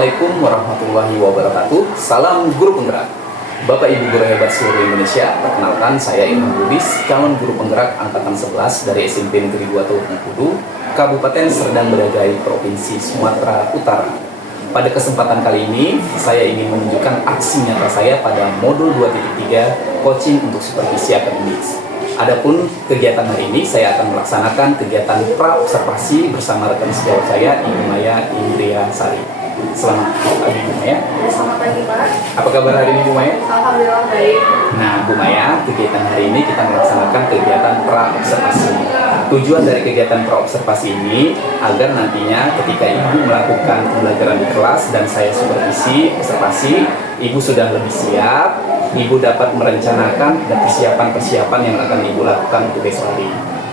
Assalamualaikum warahmatullahi wabarakatuh. Salam guru penggerak. Bapak Ibu guru hebat seluruh Indonesia, perkenalkan saya Ilham Bubis, calon guru penggerak angkatan 11 dari SMP Negeri 2 Teluk Bengkudu, Kabupaten Serdang Bedagai, Provinsi Sumatera Utara. Pada kesempatan kali ini, saya ingin menunjukkan aksi nyata saya pada modul 2.3 coaching untuk supervisi akademis. Adapun kegiatan hari ini, saya akan melaksanakan kegiatan pra-observasi bersama rekan sejawat saya, Ibu Maya Indriasari. Selamat pagi, Bu Maya. Selamat pagi, Pak. Apa kabar hari ini, Bu Maya? Alhamdulillah baik. Nah, Bu Maya, kegiatan hari ini kita melaksanakan kegiatan pra-observasi. Tujuan dari kegiatan pra-observasi ini agar nantinya ketika Ibu melakukan pembelajaran di kelas dan saya supervisi, observasi, Ibu sudah lebih siap, Ibu dapat merencanakan dan persiapan-persiapan yang akan Ibu lakukan untuk besok hari.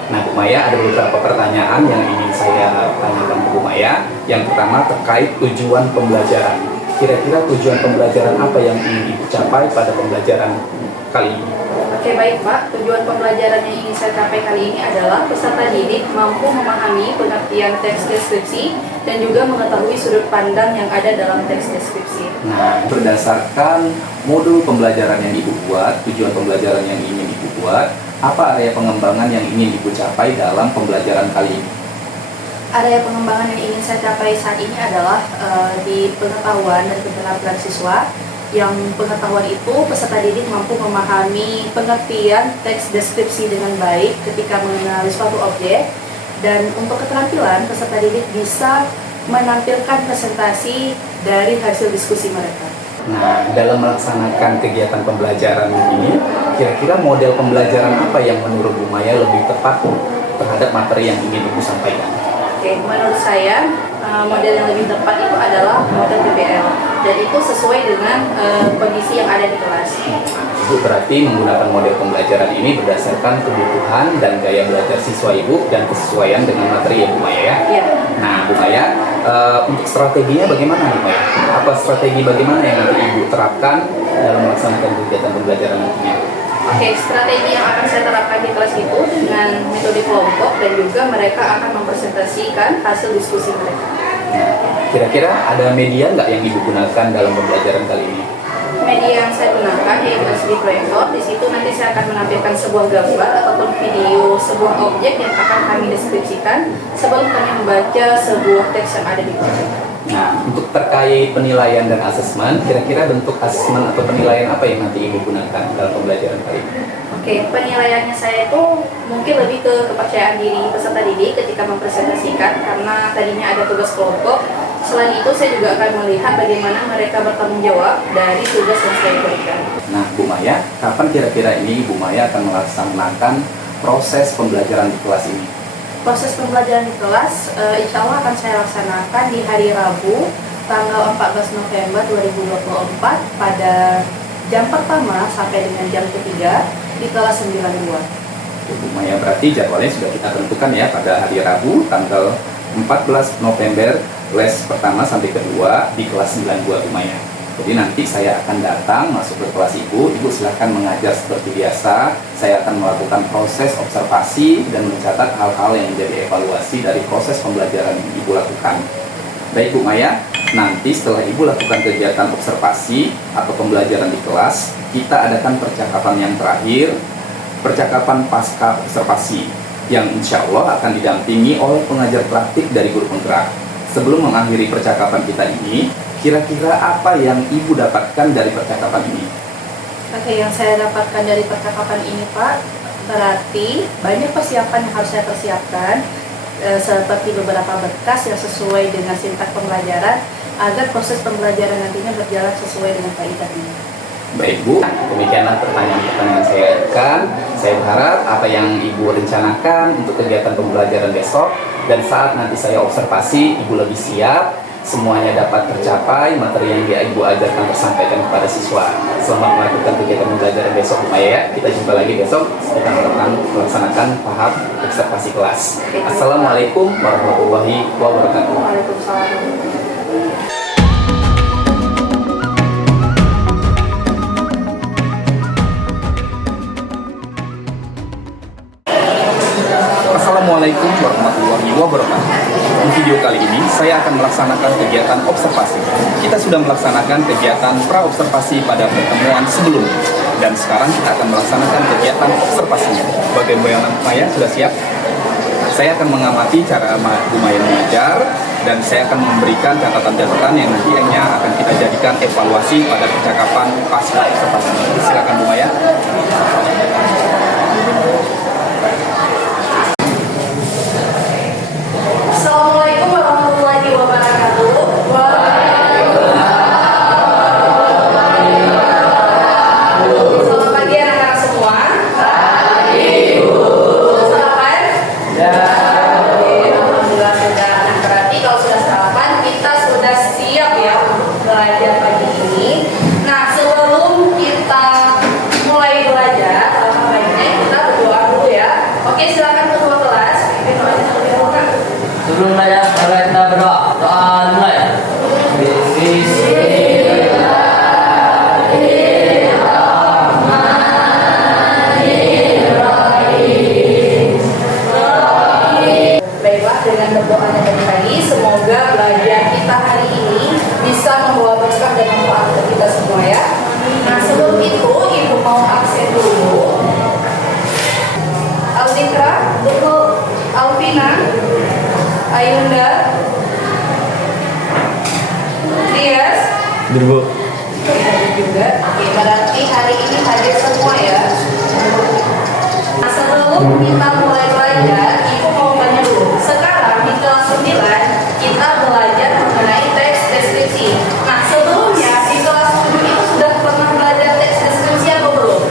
Nah, Bu Maya, ada beberapa pertanyaan yang ingin saya tanyakan ke Bu Maya. Yang pertama terkait tujuan pembelajaran. Kira-kira tujuan pembelajaran apa yang ingin Ibu capai pada pembelajaran kali ini? Oke, baik, Pak. Tujuan pembelajaran yang ingin saya capai kali ini adalah peserta didik mampu memahami pengertian teks deskripsi dan juga mengetahui sudut pandang yang ada dalam teks deskripsi. Nah, berdasarkan modul pembelajaran yang Ibu buat, tujuan pembelajaran yang ingin Ibu buat, apa area pengembangan yang ingin Ibu capai dalam pembelajaran kali ini? Area pengembangan yang ingin saya capai saat ini adalah di pengetahuan dan keterampilan siswa. Yang pengetahuan itu peserta didik mampu memahami pengertian teks deskripsi dengan baik ketika mengenali suatu objek, dan untuk keterampilan peserta didik bisa menampilkan presentasi dari hasil diskusi mereka. Nah, dalam melaksanakan kegiatan pembelajaran ini, kira-kira model pembelajaran apa yang menurut Bu Maya lebih tepat terhadap materi yang ingin Ibu sampaikan? Oke, menurut saya model yang lebih tepat itu adalah model PBL, dan itu sesuai dengan kondisi yang ada di kelas. Ibu berarti menggunakan model pembelajaran ini berdasarkan kebutuhan dan gaya belajar siswa Ibu dan kesesuaian dengan materi ya, Bu Maya ya? Iya. Nah, Bu Maya, untuk strateginya bagaimana Bu Maya? Apa strategi bagaimana yang nanti Ibu terapkan dalam melaksanakan kegiatan pembelajaran nantinya? Oke, strategi yang akan saya terapkan di kelas itu dengan metode kelompok, dan juga mereka akan mempresentasikan hasil diskusi mereka. Nah, kira-kira ada media nggak yang Ibu gunakan dalam pembelajaran kali ini? Media yang saya gunakan yaitu SD Proyektor. Di situ nanti saya akan menampilkan sebuah gambar ataupun video sebuah objek yang akan kami deskripsikan sebelum kami membaca sebuah teks yang ada di proyek. Nah, untuk terkait penilaian dan asesmen, kira-kira bentuk asesmen atau penilaian apa yang nanti Ibu gunakan dalam pembelajaran kali ini? Oke, penilaiannya saya itu mungkin lebih ke kepercayaan diri peserta didik ketika mempresentasikan, karena tadinya ada tugas kelompok. Selain itu, saya juga akan melihat bagaimana mereka bertanggung jawab dari tugas yang saya berikan. Nah, Bu Maya, kapan kira-kira ini Bu Maya akan melaksanakan proses pembelajaran di kelas ini? Proses pembelajaran di kelas insya Allah akan saya laksanakan di hari Rabu tanggal 14 November 2024 pada jam pertama sampai dengan jam ketiga di kelas 92. Bu Maya, berarti jadwalnya sudah kita tentukan ya pada hari Rabu tanggal 14 November, les pertama sampai kedua di kelas 92 Bu Maya. Jadi nanti saya akan datang masuk ke kelas Ibu silahkan mengajar seperti biasa. Saya akan melakukan proses observasi dan mencatat hal-hal yang menjadi evaluasi dari proses pembelajaran yang Ibu lakukan. Baik Bu Maya, nanti setelah Ibu lakukan kegiatan observasi atau pembelajaran di kelas, kita adakan percakapan yang terakhir, percakapan pasca observasi, yang insya Allah akan didampingi oleh pengajar praktik dari guru penggerak. Sebelum mengakhiri percakapan kita ini, kira-kira apa yang Ibu dapatkan dari percakapan ini? Oke, yang saya dapatkan dari percakapan ini, Pak, berarti banyak persiapan yang harus saya persiapkan, seperti beberapa berkas yang sesuai dengan sintak pembelajaran, agar proses pembelajaran nantinya berjalan sesuai dengan kaidahnya. Baik Bu, demikianlah pertanyaan-pertanyaan saya akan. Saya berharap apa yang Ibu rencanakan untuk kegiatan pembelajaran besok, dan saat nanti saya observasi, Ibu lebih siap, semuanya dapat tercapai, materi yang Ibu ajarkan tersampaikan kepada siswa. Selamat melakukan kegiatan pembelajaran besok Bu Maya ya. Kita jumpa lagi besok, kita akan melaksanakan tahap observasi kelas. Assalamualaikum warahmatullahi wabarakatuh. Waalaikumsalam. Assalamualaikum warahmatullahi wabarakatuh. Di video kali ini saya akan melaksanakan kegiatan observasi. Kita sudah melaksanakan kegiatan pra-observasi pada pertemuan sebelumnya. Dan sekarang kita akan melaksanakan kegiatan observasinya. Bagaimana Maya? Sudah siap? Saya akan mengamati cara Bu Maya mengajar dan saya akan memberikan catatan-catatan yang nantinya akan kita jadikan evaluasi pada percakapan pasca observasi. Silakan Bu Maya. Assalamualaikum warahmatullahi wabarakatuh. Selamat pagi anak-anak semua. Sudah sarapan? Alhamdulillah sudah. Nah, berarti kalau sudah sarapan kita sudah siap ya untuk belajar pagi ini. Nah, sebelum kita mulai belajar, alangkah baiknya kita berdoa dulu ya. Oke, silakan ketua kelas pimpin doanya terlebih dahulu. Sebelum belajar, mari kita berdoa. Doa mulai. Baiklah, dengan berdoanya dari tadi, semoga belajar kita hari ini bisa membawa berkah dan manfaat untuk kita semua ya. Nah, sebelum itu Ibu mau absen dulu. Aldikra, Alvina, Ayunda, Dias, Dirbu. hadir juga. Oke, berarti hari ini hadir semua ya. Nah, sebelum kita mulai belajar, Ibu mau tanya dulu. Sekarang di kelas 9 kita belajar mengenai teks deskripsi. Nah, sebelumnya di kelas 7 itu sudah pernah belajar teks deskripsi atau belum?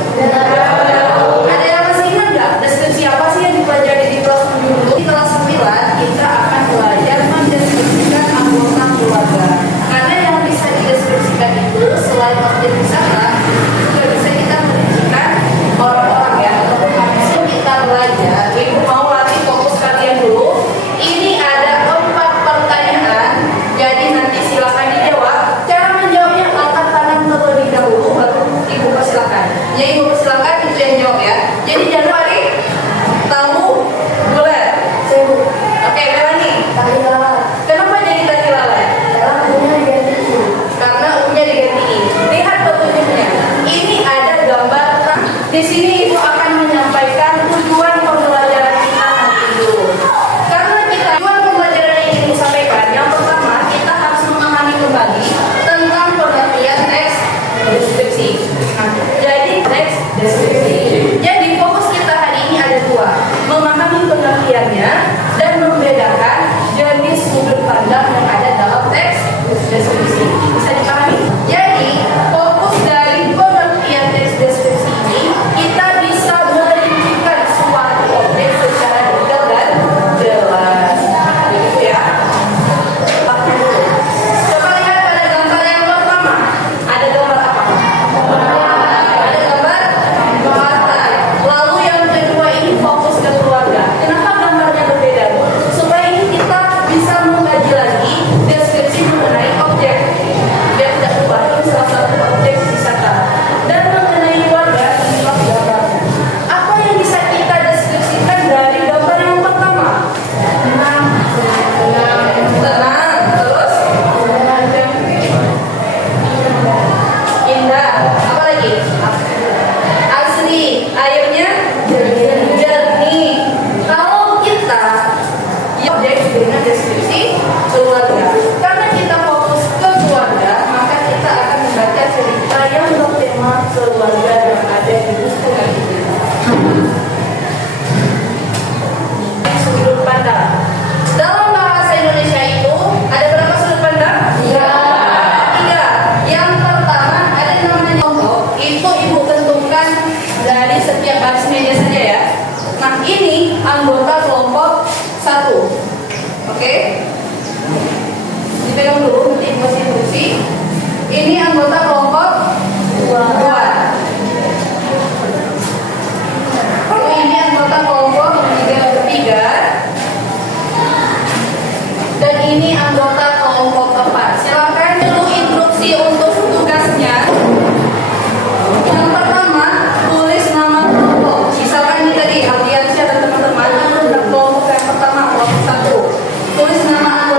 Ada yang masih ingat nggak deskripsi apa sih yang dipelajari di kelas 7 dulu? Di kelas 9 kita akan belajar mendeskripsikan anggota keluarga. Karena yang bisa dideskripsikan itu selain objek wisata, juga bisa kita mendeskripsikan orang-orang ya. Sebelum kita belajar, Ibu mau latih fokus kalian dulu. Ini ada 4 pertanyaan, jadi nanti silakan dijawab. Cara menjawabnya angkat tangan terlebih dahulu, baru Ibu persilakan. Ya, Ibu persilakan itu yang jawab ya. Jadi jangan lari. Tahu bulat. Saya Bu. Oke, Melani. Tadi lalat. Kenapa jadi tadi lalat? Karena umurnya diganti. Karena umurnya diganti. Lihat petunjuknya. Ini ada gambar. Nah, di sini Ibu akan menyampaikan tujuan pembelajaran kita nanti dulu. Karena kita tujuan pembelajaran yang ingin disampaikan, yang pertama kita harus memahami kembali tentang pengertian teks deskripsi. Nah, jadi teks deskripsi. Jadi fokus kita hari ini ada 2, memahami pengertiannya dan membedakan jenis sudut pandang yang ada dalam teks deskripsi. Bisa dipahami? Jadi fokus dari pengertian teks deskripsi ini kita bisa merincikan suatu objek secara detail dan jelas. Begitu ya. Coba lihat pada gambar yang pertama. Ada gambar apa? Ada gambar mata. Lalu yang kedua ini fokus ke keluarga. Kenapa gambarnya berbeda, Bu? Supaya ini kita bisa mengkaji lagi deskripsi mengenai objek. Biar tidak lupa, ini salah satu objek wisata. Dan mengenai keluarga, inilah gambarnya. Apa yang bisa kita deskripsikan dari gambar yang pertama? Tenang. Terus? Indah. Apa lagi? Asli. Airnya jernih. Kalau kita objek dengan deskripsi keluarga, karena kita fokus ke keluarga, maka kita akan membaca cerita yang bertema keluarga yang ada di buku ini. Sudut pandang. Dalam bahasa Indonesia itu ada berapa sudut pandang? 3. Yang pertama ada yang namanya contoh. Itu Ibu tentukan dari setiap baris meja saja ya. Nah, ini anggota kelompok 1. Oke? Dipegang dulu, nanti Ibu kasih instruksi. Ini anggota kelompok 2. Ini anggota kelompok 3. Dan ini anggota kelompok 4. Silakan dulu instruksi untuk tugasnya. Yang pertama, tulis nama kelompok. Misalkan ini tadi Aldiansyah dan teman-teman, kelompok yang pertama, kelompok 1. Tulis nama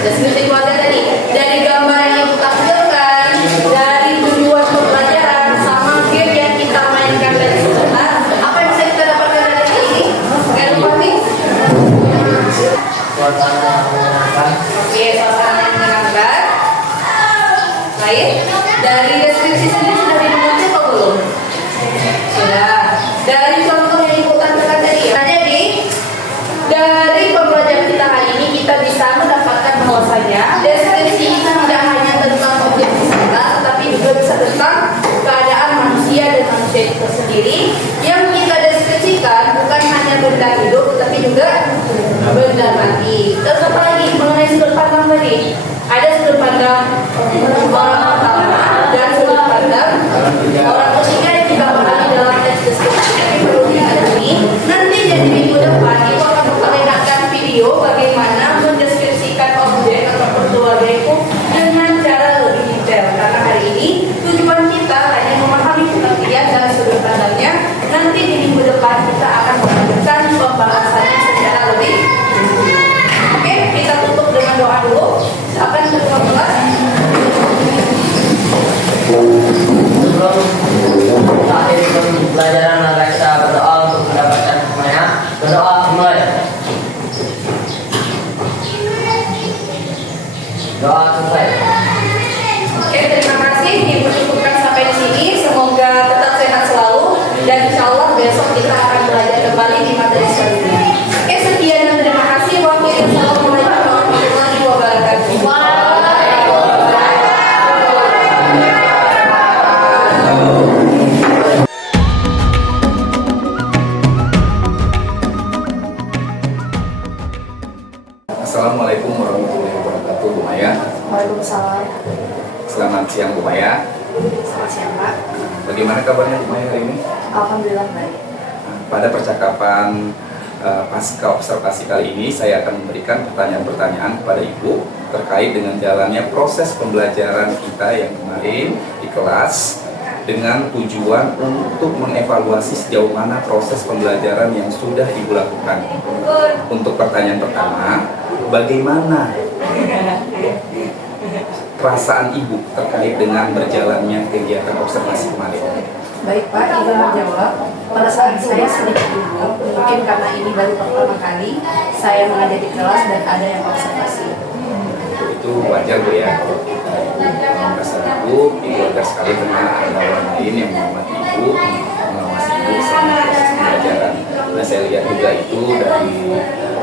Deskripsi keluarga tadi dari gambar yang ibu tampilkan, dari tujuan pembelajaran sama game yang kita mainkan tadi sebentar, apa yang bisa kita dapatkan dari ini? Oke, lupa nih. Suasana yang menyenangkan. Oke, suasana yang menyenangkan. Lain, dari deskripsi sendiri sudah dimengerti atau belum? Sudah. Dari contoh yang ibu tampilkan tadi. Nah, jadi dari pembelajaran kita hari ini kita bisa mendapatkan bahwasanya deskripsi itu tidak hanya tentang objek wisata, tetapi juga bisa tentang keadaan manusia dan manusia itu sendiri. Yang kita deskripsikan bukan hanya benda hidup, tetapi juga benda mati. Terus apa lagi mengenai sudut pandang tadi? Ada sudut pandang orang pertama dan sudut pandang orang ketiga yang digambarkan di dalam teks deskripsi. Tapi perlu dihadiri. Nanti jadi minggu depan itu akan memperlihatkan video bagaimana mendeskripsikan objek atau keluarga itu dengan cara lebih detail. Karena hari ini tujuan kita hanya memahami pengertian dan sudut pandangnya. Nanti di minggu depan kita akan melanjutkan pembahasannya secara lebih. Oke, kita tutup dengan doa dulu. Akan ketua kelas. Sebelum akhir pembelajaran, mari kita berdoa untuk mendapatkan hikmahnya. Berdoa dimulai. Doa selesai. Oke, terima kasih. Ibu cukupkan sampai di sini. Semoga tetap sehat selalu dan insya Allah besok kita akan belajar kembali di materi selanjutnya. Oke, sekian dan terima kasih. Wassalamualaikum warahmatullahi wabarakatuh. Assalamualaikum warahmatullahi wabarakatuh, Bu Maya. Waalaikumsalam. Selamat siang, Bu Maya. Selamat siang, Pak. Bagaimana kabarnya, Bu Maya, hari ini? Alhamdulillah baik. Pada percakapan pasca observasi kali ini, saya akan memberikan pertanyaan-pertanyaan kepada Ibu terkait dengan jalannya proses pembelajaran kita yang kemarin di kelas dengan tujuan untuk mengevaluasi sejauh mana proses pembelajaran yang sudah Ibu lakukan. Untuk pertanyaan pertama, bagaimana perasaan Ibu terkait dengan berjalannya kegiatan observasi kemarin? Baik Pak, Ibu menjawab. Perasaan saya sedikit gugup, mungkin karena ini baru pertama kali saya mengajar di kelas dan ada yang observasi. Itu wajar, Bu, ya. Merasa Ibu wajar sekali karena ada orang lain yang menghormati Ibu, mengawasi Ibu selama proses pembelajaran. Nah, saya lihat juga itu dari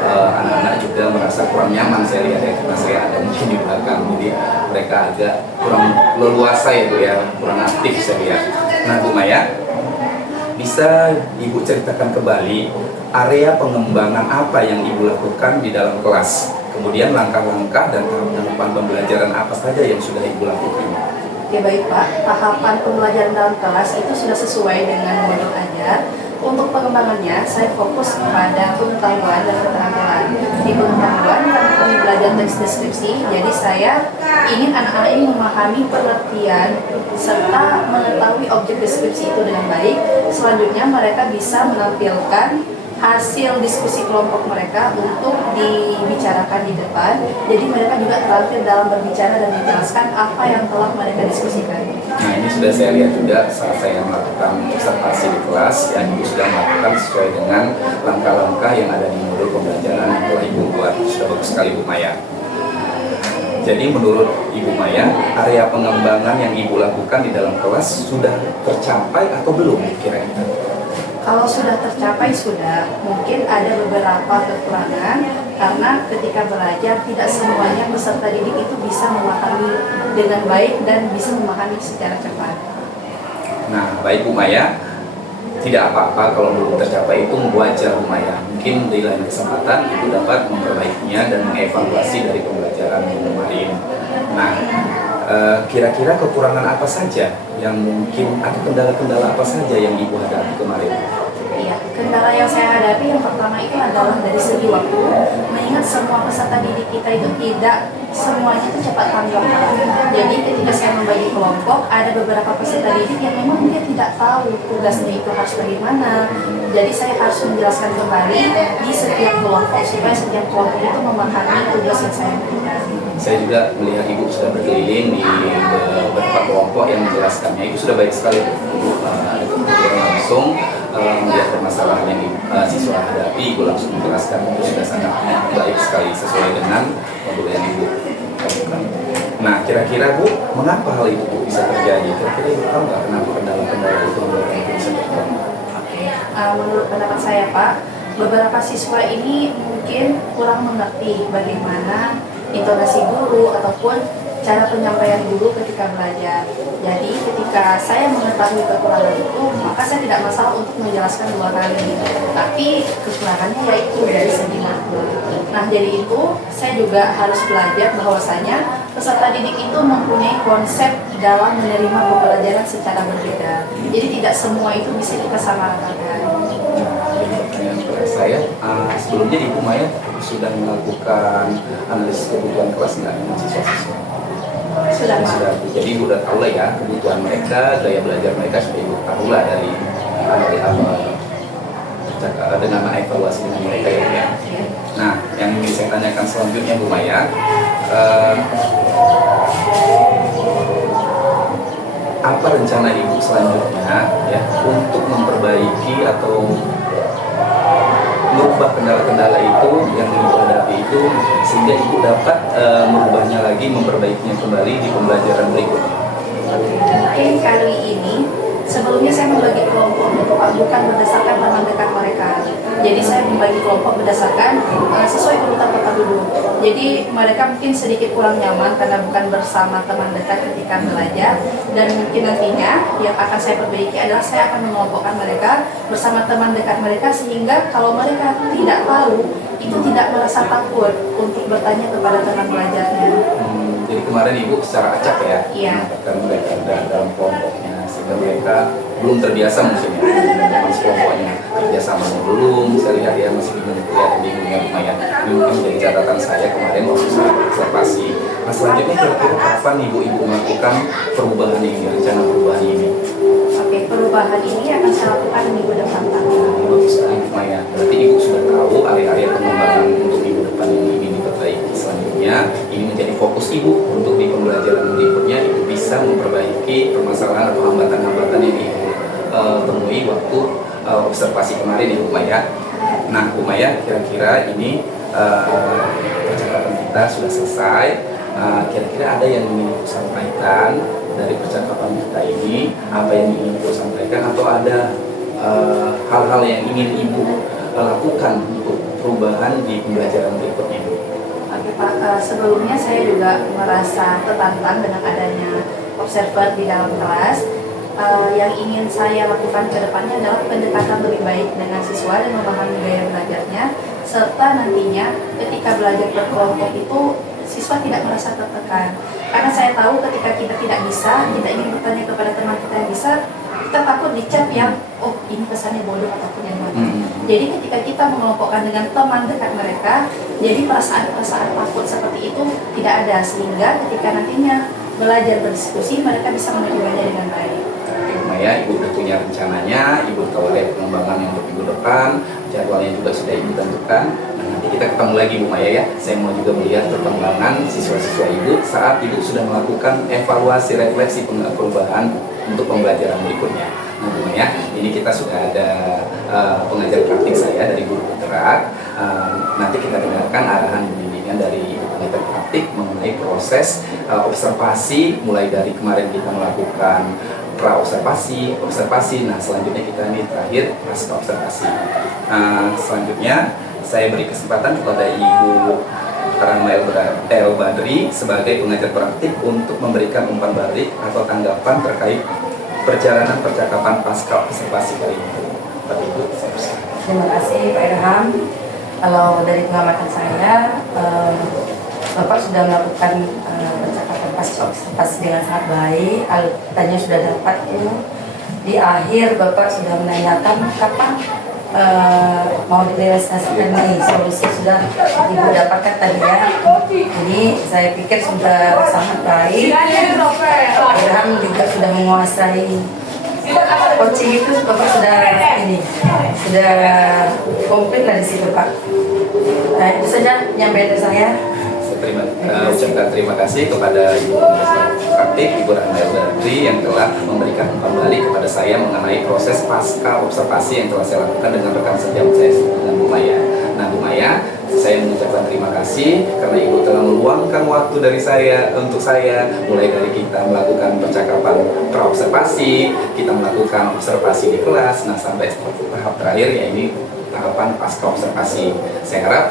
anak-anak juga merasa kurang nyaman, saya lihat ya, karena saya ada mungkin di belakang, jadi mereka agak kurang leluasa ya, Bu, ya, kurang aktif saya lihat. Nah, Bu Maya, bisa Ibu ceritakan kembali area pengembangan apa yang Ibu lakukan di dalam kelas? Kemudian langkah-langkah dan tahapan pembelajaran apa saja yang sudah Ibu lakukan? Ya baik Pak, tahapan pembelajaran dalam kelas itu sudah sesuai dengan modul ajar. Untuk pengembangannya, saya fokus kepada pengetahuan dan keterampilan. Di pengetahuan, karena kami belajar teks deskripsi, jadi saya ingin anak-anak ini memahami pengertian serta mengetahui objek deskripsi itu dengan baik. Selanjutnya, mereka bisa menampilkan hasil diskusi kelompok mereka untuk dibicarakan di depan. Jadi mereka juga terampil dalam berbicara dan menjelaskan apa yang telah mereka diskusikan. Nah, ini sudah saya lihat juga saat saya melakukan observasi di kelas, yang Ibu sudah melakukan sesuai dengan langkah-langkah yang ada di modul pembelajaran yang telah Ibu buat. Sudah bagus sekali, Bu Maya. Jadi menurut Ibu Maya, area pengembangan yang Ibu lakukan di dalam kelas sudah tercapai atau belum kira-kira? Kalau sudah tercapai sudah, mungkin ada beberapa kekurangan karena ketika belajar tidak semuanya peserta didik itu bisa memahami dengan baik dan bisa memahami secara cepat. Nah, baik Bu Maya, tidak apa-apa kalau belum tercapai, itu wajar Bu Maya. Mungkin di lain kesempatan itu dapat memperbaikinya dan mengevaluasi dari pembelajaran yang kemarin. Nah, kira-kira kekurangan apa saja yang mungkin atau kendala-kendala apa saja yang Ibu hadapi kemarin? Iya, Kendala yang saya hadapi yang pertama itu adalah dari segi waktu, mengingat semua peserta didik kita itu tidak semuanya itu cepat tanggap. Jadi ketika saya membagi kelompok, ada beberapa peserta didik yang memang dia tidak tahu tugasnya itu harus bagaimana. Jadi saya harus menjelaskan kembali di setiap kelompok supaya setiap kelompok itu memahami tugas yang saya berikan. Saya juga melihat Ibu sudah berkeliling di beberapa kelompok yang menjelaskannya. Itu sudah baik sekali, Ibu. Langsung melihat permasalahan yang siswa hadapi, Ibu langsung menjelaskan. Itu sudah sangat baik sekali sesuai dengan modul yang Ibu lakukan. Nah, kira-kira Bu, mengapa hal itu Bu bisa terjadi? Kira-kira Ibu tahu nggak kenapa kendala-kendala itu membuat Ibu bisa terjadi? Menurut pendapat saya Pak, beberapa siswa ini mungkin kurang mengerti bagaimana intonasi guru ataupun cara penyampaian guru ketika belajar. Jadi ketika saya mengetahui kekurangan itu, maka saya tidak masalah untuk menjelaskan 2 kali. Tapi kekurangannya yaitu dari segi makna. Nah, jadi itu saya juga harus belajar bahwasanya peserta didik itu mempunyai konsep dalam menerima pembelajaran secara berbeda. Jadi tidak semua itu bisa kita samaratakan. Saya sebelumnya Ibu Maya sudah melakukan analisis kebutuhan kelas nggak dengan siswa-siswa? Sudah, Pak. Jadi Ibu udah tahu lah ya kebutuhan mereka, gaya belajar mereka sudah Ibu tahu lah dari dengan evaluasi dengan mereka ya. Nah, yang ingin saya tanyakan selanjutnya Bu Maya, apa rencana Ibu selanjutnya ya untuk memperbaiki atau merubah kendala-kendala itu yang Ibu hadapi itu sehingga Ibu dapat merubahnya lagi, memperbaikinya kembali di pembelajaran berikutnya? Mungkin kali ini sebelumnya saya membagi kelompok bukan berdasarkan teman dekat mereka. Jadi saya membagi kelompok berdasarkan sesuai urutan kota duduk. Jadi mereka mungkin sedikit kurang nyaman karena bukan bersama teman dekat ketika belajar. Dan mungkin nantinya yang akan saya perbaiki adalah saya akan mengelompokkan mereka bersama teman dekat mereka sehingga kalau mereka tidak tahu itu tidak merasa takut untuk bertanya kepada teman belajarnya. Jadi kemarin Ibu secara acak ya Iya. menempatkan mereka dalam kelompoknya sehingga mereka belum terbiasa mungkin ya dengan kelompoknya, kerjasamanya belum, saya lihat ya masih bingung ya lumayan. Ini mungkin menjadi catatan saya kemarin waktu saya observasi. Nah, selanjutnya kira-kira kapan Ibu melakukan perubahan ini, rencana perubahan ini? Oke, perubahan ini akan saya lakukan minggu depan. Bagus sekali lumayan. Berarti Ibu sudah tahu area-area pengembangan untuk minggu depan ini diperbaiki. Selanjutnya ini menjadi fokus Ibu untuk di pembelajaran berikutnya Ibu bisa memperbaiki permasalahan atau hambatan-hambatan yang Ibu temui waktu observasi kemarin ya Bu Maya. Nah Bu Maya, kira-kira ini percakapan kita sudah selesai. Kira-kira ada yang ingin Ibu sampaikan dari percakapan kita ini, apa yang ingin Ibu sampaikan atau ada hal-hal yang ingin Ibu lakukan untuk perubahan di pembelajaran berikutnya? Oke Pak, sebelumnya saya juga merasa tertantang dengan adanya observer di dalam kelas. Yang ingin saya lakukan ke depannya adalah pendekatan lebih baik dengan siswa dan memahami gaya belajarnya, serta nantinya ketika belajar berkelompok itu siswa tidak merasa tertekan. Karena saya tahu ketika kita tidak bisa, kita ingin bertanya kepada teman kita yang bisa, kita takut dicap yang, oh ini kesannya bodoh ataupun yang mana. Jadi ketika kita mengelompokkan dengan teman dekat mereka, jadi perasaan-perasaan takut seperti itu tidak ada, sehingga ketika nantinya belajar berdiskusi, mereka bisa menerimanya dengan baik. Ya, Ibu sudah punya rencananya, Ibu tahu ada pengembangan yang untuk minggu depan, jadwalnya juga sudah Ibu tentukan. Nah, nanti kita ketemu lagi Bu Maya ya. Saya mau juga melihat perkembangan siswa-siswa Ibu saat Ibu sudah melakukan evaluasi refleksi perubahan untuk pembelajaran berikutnya. Nah Bu Maya, ini kita sudah ada pengajar praktik saya dari guru bergerak. Nanti kita dengarkan arahan bimbingan dari Ibu pengajar praktik mengenai proses observasi mulai dari kemarin kita melakukan pra-observasi, observasi. Nah, selanjutnya kita ini terakhir pasca observasi. Selanjutnya saya beri kesempatan kepada Ibu Rahma El Badri sebagai pengajar praktik untuk memberikan umpan balik atau tanggapan terkait perjalanan percakapan pasca observasi kali ini. Bapak Ibu, saya persilakan. Terima kasih Pak Irham. Kalau dari pengamatan saya, Bapak sudah melakukan percakapan pasca observasi dengan sangat baik. Alatnya sudah dapat, di akhir Bapak sudah menanyakan kapan mau direalisasikan nih, solusi sudah Ibu dapatkan tadi ya. Jadi saya pikir sudah sangat baik. Abraham juga sudah menguasai coaching itu, Bapak sudah sudah komplit lah di situ Pak. Nah, itu saja yang dari saya. Ucapkan terima kasih kepada Ibu Praktik, Ibu Randa Yudhardri yang telah memberikan kembali kepada saya mengenai proses pasca observasi yang telah saya lakukan dengan rekan sejam saya dengan Bu Maya. Nah Bu Maya, saya mengucapkan terima kasih karena Ibu telah meluangkan waktu dari saya untuk saya, mulai dari kita melakukan percakapan praobservasi, kita melakukan observasi di kelas, nah sampai tahap terakhir ya ini tahapan pasca observasi. Saya harap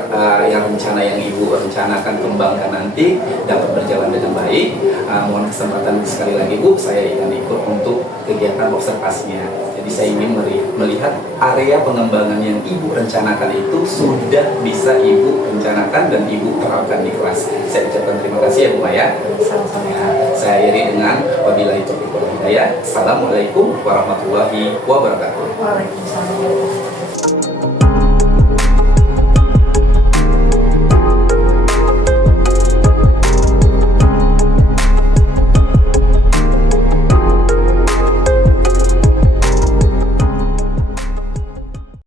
yang rencana yang Ibu rencanakan kembangkan nanti dapat berjalan dengan baik. Mohon kesempatan sekali lagi Bu, saya ingin ikut untuk kegiatan observasinya. Jadi saya ingin melihat area pengembangan yang Ibu rencanakan itu sudah bisa Ibu rencanakan dan Ibu terapkan di kelas. Saya ucapkan terima kasih ya Bu Maya. Saya akhiri dengan wabillahi taufiq wal hidayah. Assalamualaikum warahmatullahi wabarakatuh. Waalaikumsalam.